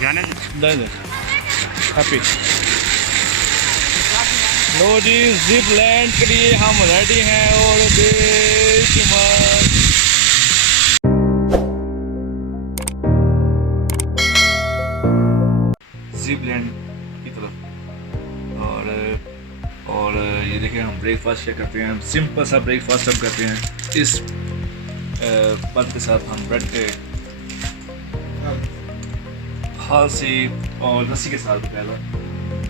जाने दे हैप्पी। लो जी, zip land के लिए हम रेडी हैं और बेशुमार जिप लैंड की तरफ। और ये देखिए हम ब्रेकफास्ट क्या करते हैं, हम सिंपल सा ब्रेकफास्ट हम करते हैं। इस बन के साथ हम ब्रेड के फालसी और लस्सी के साथ पहला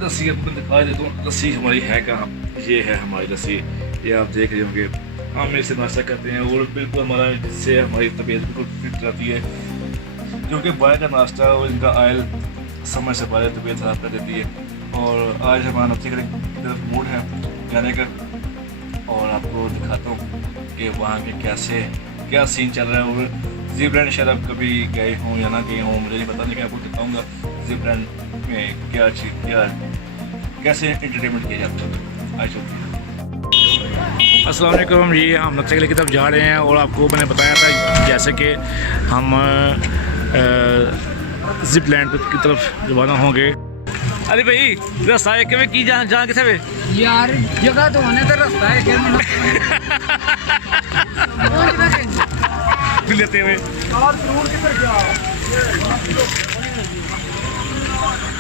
लस्सी आपको दिखा देता हूँ। लस्सी हमारी है कहाँ, ये है हमारी लस्सी, ये आप देख रहे होंगे। हम इससे नाश्ता करते हैं और बिल्कुल हमारा, जिससे हमारी तबीयत बिल्कुल फिट रहती है, क्योंकि बाहर का नाश्ता और इनका आयल समय से पहले तबीयत ख़राब कर देती है। और आज हमारा नतीजगढ़ की तरफ मूड है जाने का, और आपको दिखाता हूँ कि वहाँ के क्या सीन चल रहा है। और जिप लैंड शायद आप कभी गए हों या ना गए हों, मुझे नहीं पता, लेकिन आपको दिखाऊंगा जिप लैंड में क्या कैसे एंटरटेनमेंट किया जाता है। आज अस्सलाम वालेकुम, ये हम नतीजगढ़ की तरफ जा रहे हैं और आपको मैंने बताया था जैसे कि हम जिप लैंड की तरफ रवाना होंगे। अरे भाई रास्ता है कि की जहाँ किसे वे यार जगह तो होने तो रास्ता है क्या लेते हुए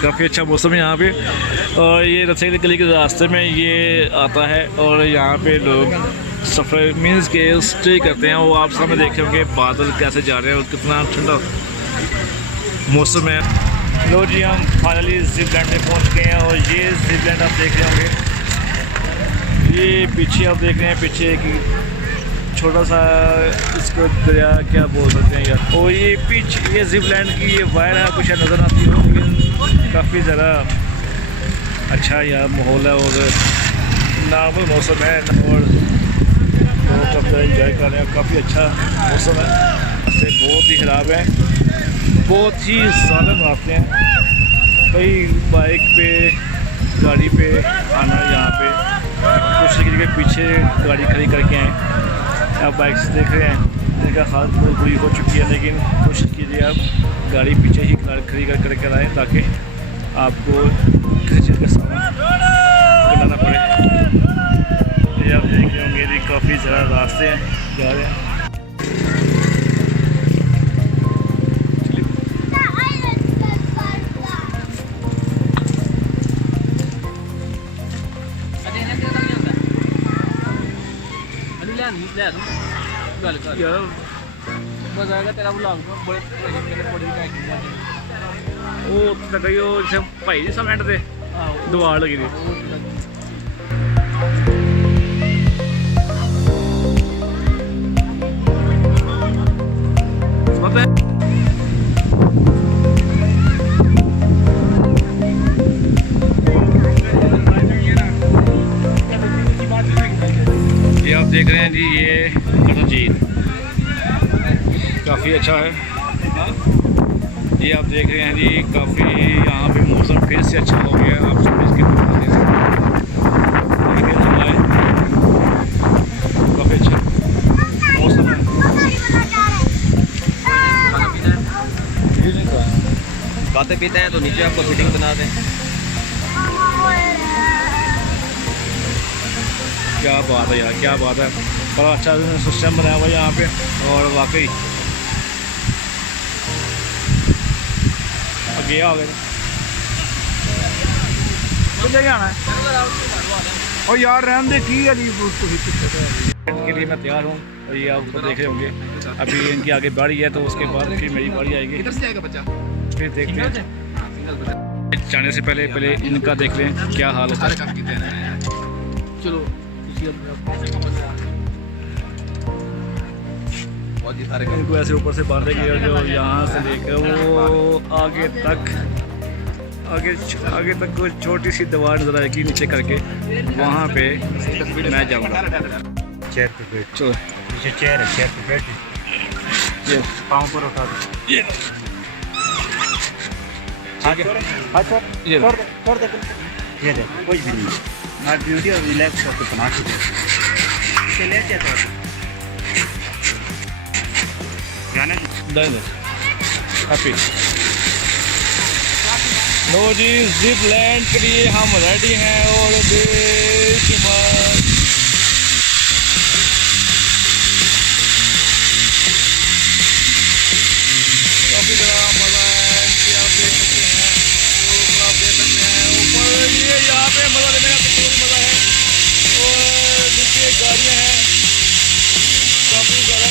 काफ़ी अच्छा मौसम है यहाँ पे। और ये नतीजगढ़ गली के रास्ते में ये आता है और यहाँ पे लोग सफ़र मीन्स के स्टे करते हैं। वो आप सामने देख रहे होंगे बादल कैसे जा रहे हैं और कितना ठंडा मौसम है। लो जी, हम फाइनली जिप लैंड में पहुँच गए हैं और ये जिप लैंड आप देख रहे होंगे। ये पीछे आप देख रहे हैं, पीछे एक छोटा सा इसको दरिया क्या बोल सकते हैं यार। और ये पीछे ये जिप लैंड की ये वायर है, कुछ नज़र आती हो, लेकिन काफ़ी ज़्यादा अच्छा यार माहौल है और नॉर्मल मौसम है और लोग काफ़ी इंजॉय कर रहे हैं। काफ़ी अच्छा मौसम है, रास्ते बहुत ही ख़राब है, बहुत ही सालन रास्ते हैं भाई। बाइक पे गाड़ी पे आना, यहाँ पे कुछ जगह पीछे गाड़ी खड़ी करके आए। आप बाइक से देख रहे हैं इनका हालत बहुत बुरी हो चुकी है, लेकिन कोशिश कीजिए आप गाड़ी पीछे ही खड़ी कर आएँ ताकि आपको किसी चीज़ का सामना करना पड़े। ये आप देख रहे होंगे ये काफ़ी ज़्यादा रास्ते हैं जा रहे हैं। यार मजा आएगा तेरा ब्लॉग में बड़े ਉਹ ਤਾਂ ਕਈ ਉਹ ਜਿਵੇਂ ਭਾਈ ਜੀ ਸਮੈਂਟ ਦੇ ਦੁਆਰ ਲੱਗੀ ਦੀ ये आप देख रहे हैं जी, ये कटल झील काफ़ी अच्छा है। ये आप देख रहे हैं जी, काफ़ी यहाँ पे मौसम फिर से अच्छा हो गया है। आप सब इसके काफ़ी अच्छा मौसम है। खाते पीते हैं तो नीचे आपको फिटिंग बना दें। क्या बात है यार, क्या बात है, बड़ा अच्छा सिस्टम बनाया हुआ है यहाँ पे। और वाकई गया हो गया जाना है और यार रहन दे की के लिए मैं तैयार हूँ। और ये आप ऊपर देख रहे होंगे, अभी इनकी आगे बारी है तो उसके बाद फिर मेरी बारी आएगी। फिर देखते हैं, जाने से पहले इनका देख लें क्या हाल होता है। चलो इनको ऐसे ऊपर से बांधेंगे और जो यहाँ से लेकर वो आगे तक कोई छोटी सी दीवार नजर आएगी नीचे करके, वहाँ पे मैं जाऊँगा। चेयर पे बैठ, चलो पीछे चेयर है, चेयर पे बैठ, ये पाँव पर उठा दो। ये ये ये दे, कोई भी नहीं, नॉट ब्यूटी और रिलैक्स करके बना के दे। ले क्या तो जाने हैप्पी। लो जी, जिप लैंड के लिए हम रेडी हैं और बेशुमार काफ़ी ज़्यादा मज़ा है कि आप देख सकते हैं। ऊपर आप देख सकते हैं, ऊपर ये यहाँ पे मज़ा लेने का तो बहुत मज़ा है। और नीचे गाड़ियाँ हैं, काफ़ी ज़्यादा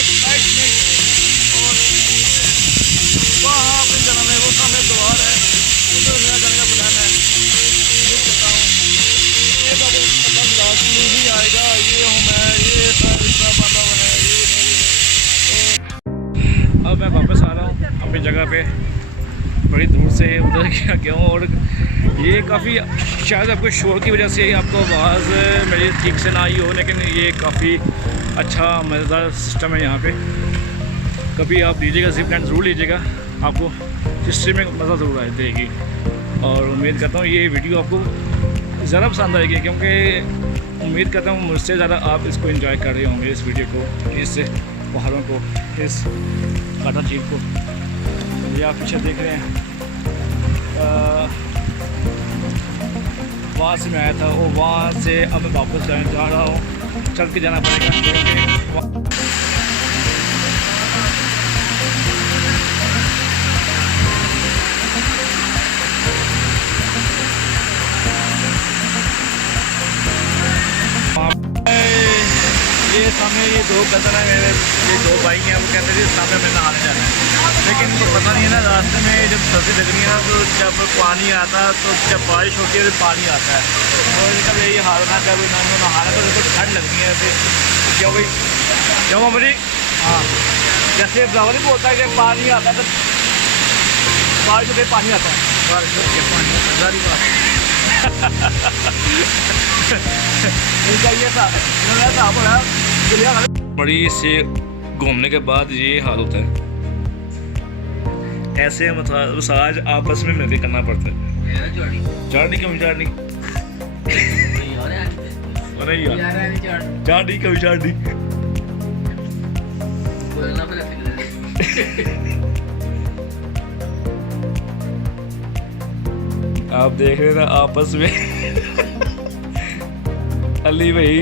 एक्साइटमेंट। और वहाँ पे जाना है, वो सामने द्वार है, उधर मेरा जाने का प्लान है। उम्मीद करता हूँ ये तो पता लाजमी ही आएगा। ये हूँ मैं, ये सारा बांधा हुआ है, ये अब मैं वापस आ रहा हूँ अपनी जगह पे। बड़ी दूर से उधर गया हूँ और ये काफ़ी शायद आपको शोर की वजह से आपको आवाज़ मेरी ठीक से ना आई हो, लेकिन ये काफ़ी अच्छा मज़ेदार सिस्टम है यहाँ पे। कभी आप लीजिएगा, जिप लाइन ज़रूर लीजिएगा, आपको हिस्ट्री में मज़ा ज़रूर आ देगी। और उम्मीद करता हूँ ये वीडियो आपको ज़्यादा पसंद आएगी, क्योंकि उम्मीद करता हूँ मुझसे ज़्यादा आप इसको एंजॉय कर रहे होंगे, इस वीडियो को, इस पहाड़ों को, इस काटा झील को। ये आप पीछे देख रहे हैं, वहाँ से मैं आया था और वहाँ से अब मैं वापस जा रहा हूँ। चल के जाना पड़ेगा क्योंकि ये सामने ये दो कज़न है मेरे, ये दो भाई हैं, वो कहते थे सामने में नहाने जाना है, लेकिन उनको पता नहीं है ना, रास्ते में जब सर्दी लग रही है ना, तो जब पानी आता है, तो जब बारिश होती है तो पानी आता है, और इनका यही हाल ना, जब नहाना तो देखो ठंड लगती है ऐसे। क्यों भाई, क्यों मरी? हाँ, जैसे ब्रावर ही बोलता है कि पानी आता है तो बारिश होती है, पानी आता है, बारिश होती है, पानी आता है, सारी बात बड़ी से घूमने के बाद ये हाल होता है। ऐसे मसाज आपस में मिलकर करना पड़ता है। चार्डी क्यों चार्डी? अरे यार चार्डी क्यों चार्डी? आप देख रहे ना आपस में अली भाई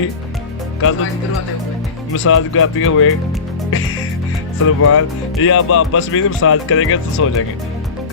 कल तो मसाज कराते हुए सलमान, ये आप आपस में मसाज करेंगे तो सो जाएंगे।